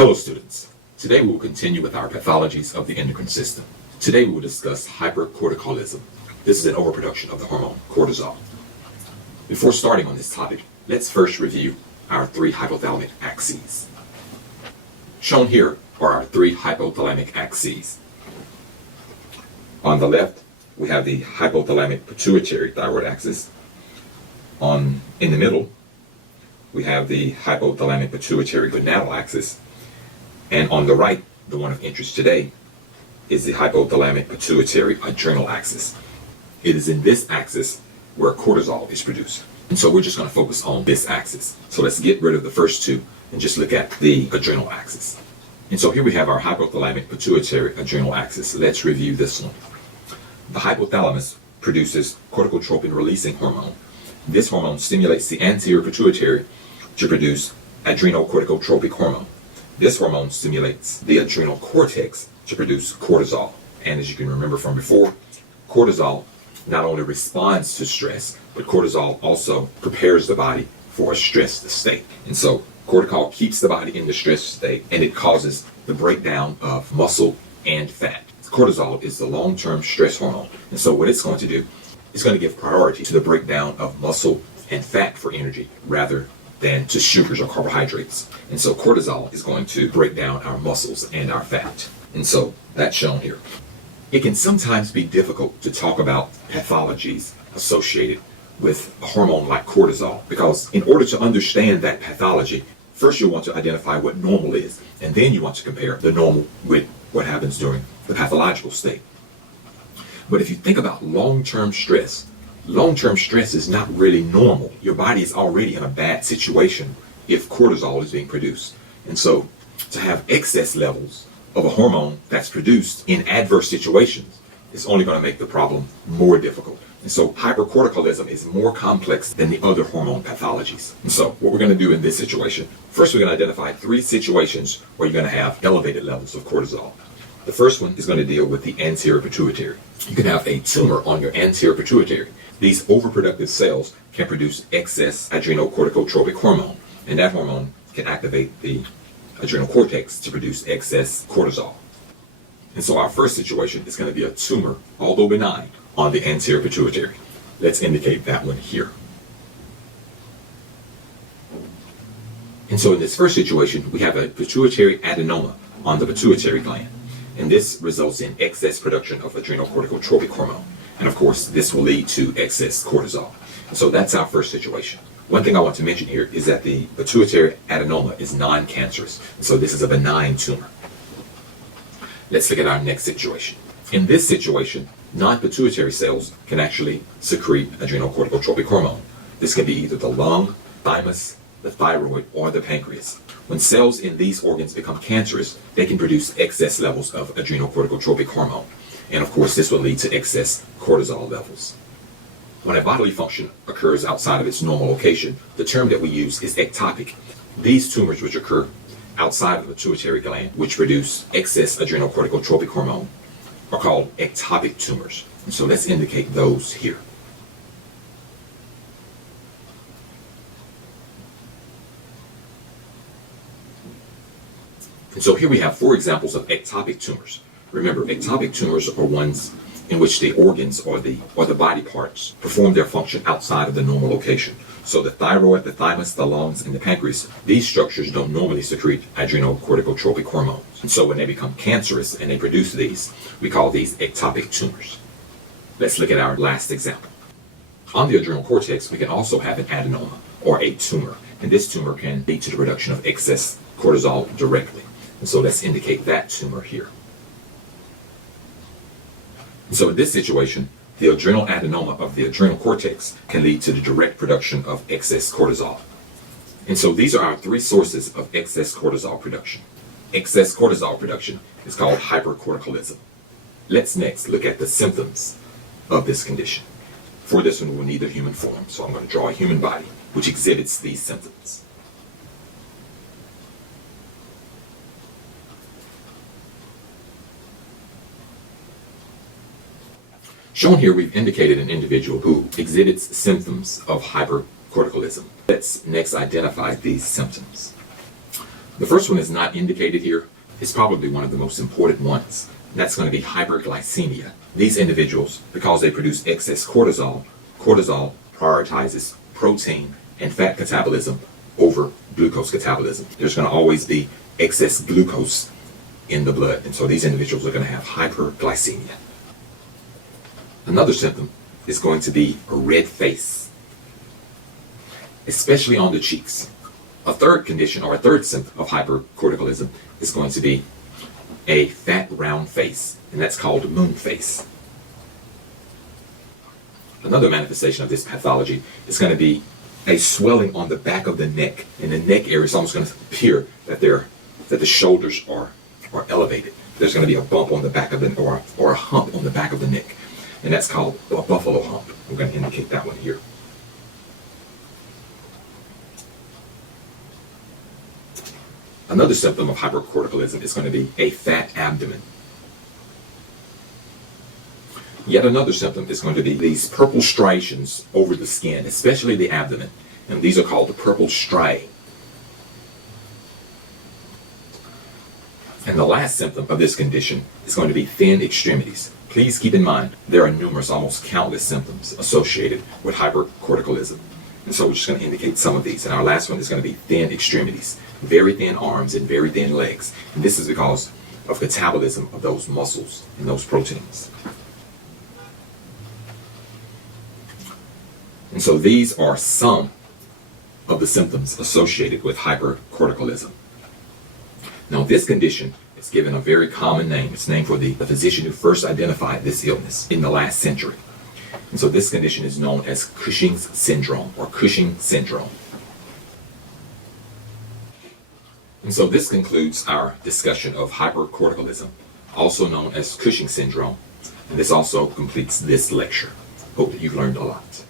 Hello students. Today we will continue with our pathologies of the endocrine system. Today we will discuss hypercorticolism. This is an overproduction of the hormone cortisol. Before starting on this topic, let's first review our three hypothalamic axes. Shown here are our three hypothalamic axes. On the left, we have the hypothalamic pituitary thyroid axis. In the middle, we have the hypothalamic pituitary gonadal axis. And on the right, the one of interest today, is the hypothalamic pituitary adrenal axis. It is in this axis where cortisol is produced. And so we're just going to focus on this axis. So let's get rid of the first two and just look at the adrenal axis. And so here we have our hypothalamic pituitary adrenal axis. Let's review this one. The hypothalamus produces corticotropin releasing hormone. This hormone stimulates the anterior pituitary to produce adrenocorticotropic hormone. This hormone stimulates the adrenal cortex to produce cortisol. And as you can remember from before, cortisol not only responds to stress, but cortisol also prepares the body for a stressed state. And so cortisol keeps the body in the stressed state, and it causes the breakdown of muscle and fat. Cortisol is the long-term stress hormone. And so what it's going to do, it's going to give priority to the breakdown of muscle and fat for energy rather than to sugars or carbohydrates. And so cortisol is going to break down our muscles and our fat. And so that's shown here. It can sometimes be difficult to talk about pathologies associated with a hormone like cortisol, because in order to understand that pathology, first you want to identify what normal is, and then you want to compare the normal with what happens during the pathological state. But if you think about long-term stress is not really normal. Your body is already in a bad situation if cortisol is being produced. And so to have excess levels of a hormone that's produced in adverse situations is only going to make the problem more difficult. And so hypercorticolism is more complex than the other hormone pathologies. And so what we're going to do in this situation, first we're going to identify three situations where you're going to have elevated levels of cortisol. The first one is going to deal with the anterior pituitary. You can have a tumor on your anterior pituitary. These overproductive cells can produce excess adrenocorticotropic hormone, and that hormone can activate the adrenal cortex to produce excess cortisol. And so our first situation is going to be a tumor, although benign, on the anterior pituitary. Let's indicate that one here. And so in this first situation, we have a pituitary adenoma on the pituitary gland. And this results in excess production of adrenocorticotropic hormone. And of course, this will lead to excess cortisol. So that's our first situation. One thing I want to mention here is that the pituitary adenoma is non-cancerous. And so this is a benign tumor. Let's look at our next situation. In this situation, non-pituitary cells can actually secrete adrenocorticotropic hormone. This can be either the lung, thymus, the thyroid, or the pancreas. When cells in these organs become cancerous, they can produce excess levels of adrenocorticotropic hormone. And of course, this will lead to excess cortisol levels. When a bodily function occurs outside of its normal location, the term that we use is ectopic. These tumors which occur outside of the pituitary gland, which produce excess adrenocorticotropic hormone, are called ectopic tumors. And so let's indicate those here. And so here we have four examples of ectopic tumors. Remember, ectopic tumors are ones in which the organs or the body parts perform their function outside of the normal location. So the thyroid, the thymus, the lungs, and the pancreas, these structures don't normally secrete adrenocorticotropic hormones. And so when they become cancerous and they produce these, we call these ectopic tumors. Let's look at our last example. On the adrenal cortex, we can also have an adenoma or a tumor. And this tumor can lead to the production of excess cortisol directly. And so let's indicate that tumor here. And so in this situation, the adrenal adenoma of the adrenal cortex can lead to the direct production of excess cortisol. And so these are our three sources of excess cortisol production. Excess cortisol production is called hypercorticolism. Let's next look at the symptoms of this condition. For this one, we'll need the human form. So I'm going to draw a human body which exhibits these symptoms. Shown here, we've indicated an individual who exhibits symptoms of hypercorticolism. Let's next identify these symptoms. The first one is not indicated here. It's probably one of the most important ones. That's going to be hyperglycemia. These individuals, because they produce excess cortisol, cortisol prioritizes protein and fat catabolism over glucose catabolism. There's going to always be excess glucose in the blood, and so these individuals are going to have hyperglycemia. Another symptom is going to be a red face, especially on the cheeks. A third condition or a third symptom of hypercorticolism is going to be a fat round face, and that's called moon face. Another manifestation of this pathology is going to be a swelling on the back of the neck. In the neck area, it's almost going to appear that the shoulders are elevated. There's going to be a bump on the back of the or a hump on the back of the neck, and that's called a buffalo hump. I'm going to indicate that one here. Another symptom of hypercorticolism is going to be a fat abdomen. Yet another symptom is going to be these purple striations over the skin, especially the abdomen. And these are called the purple striae. And the last symptom of this condition is going to be thin extremities. Please keep in mind, there are numerous, almost countless symptoms associated with hypercorticolism. And so we're just going to indicate some of these. And our last one is going to be thin extremities, very thin arms and very thin legs. And this is because of catabolism of those muscles and those proteins. And so these are some of the symptoms associated with hypercorticolism. Now, this condition is given a very common name. It's named for the physician who first identified this illness in the last century. And so this condition is known as Cushing's syndrome or Cushing syndrome. And so this concludes our discussion of hypercorticolism, also known as Cushing syndrome. And this also completes this lecture. Hope that you've learned a lot.